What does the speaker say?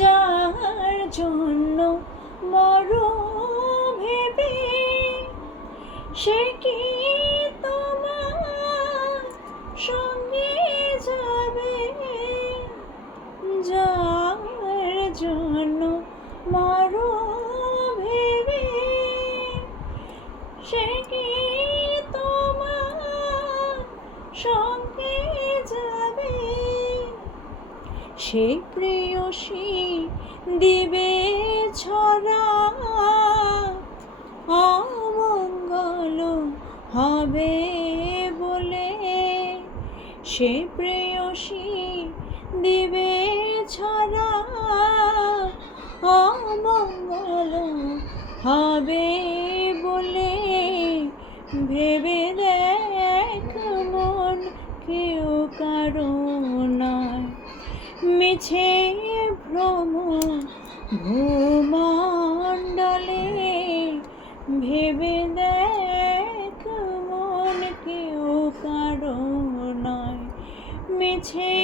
যার জন্য মরো ভেবে, সে কি তোমার সঙ্গে যাবে? যার জন্য মরো ভেবে, সে কি তোমার সঙ্গে যাবে? সে প্রেয়সী দিবে ছড়া, অমঙ্গল হবে বলে। সে প্রেয়সী দিবে ছড়া, অমঙ্গল হবে বলে। ভেবে দেখ মন, কেউ কারো নয়, মিছে ভ্রম ভূমণ্ডলে। ভেবে দেখ মন, কেউ কারো নয়, মিছে